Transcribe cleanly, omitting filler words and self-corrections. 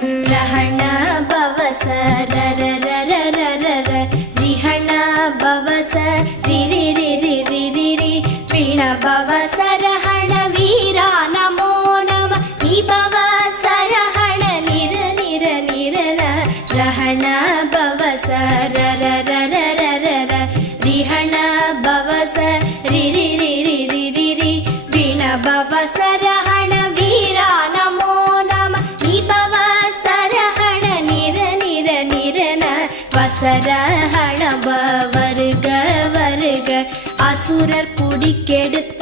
ரஹண பவச ரர ரர ரர ர ரிஹண பவச ரிரி ரிரி ரிரி ரி வீண பவச ரஹண வீரா நமோ நம நிபவ சரஹண நிர நிர நிரன ரஹண பவச ரர ரர ரர ர ரிஹண பவச ரிரி ரிரி ரிரி ரி வீண பவச ரஹண வீரா நமோ நம நிபவ சரஹண நிர நிர நிரன வசரஹண வருக வருக அசுரர் குடிக்கெடுத்த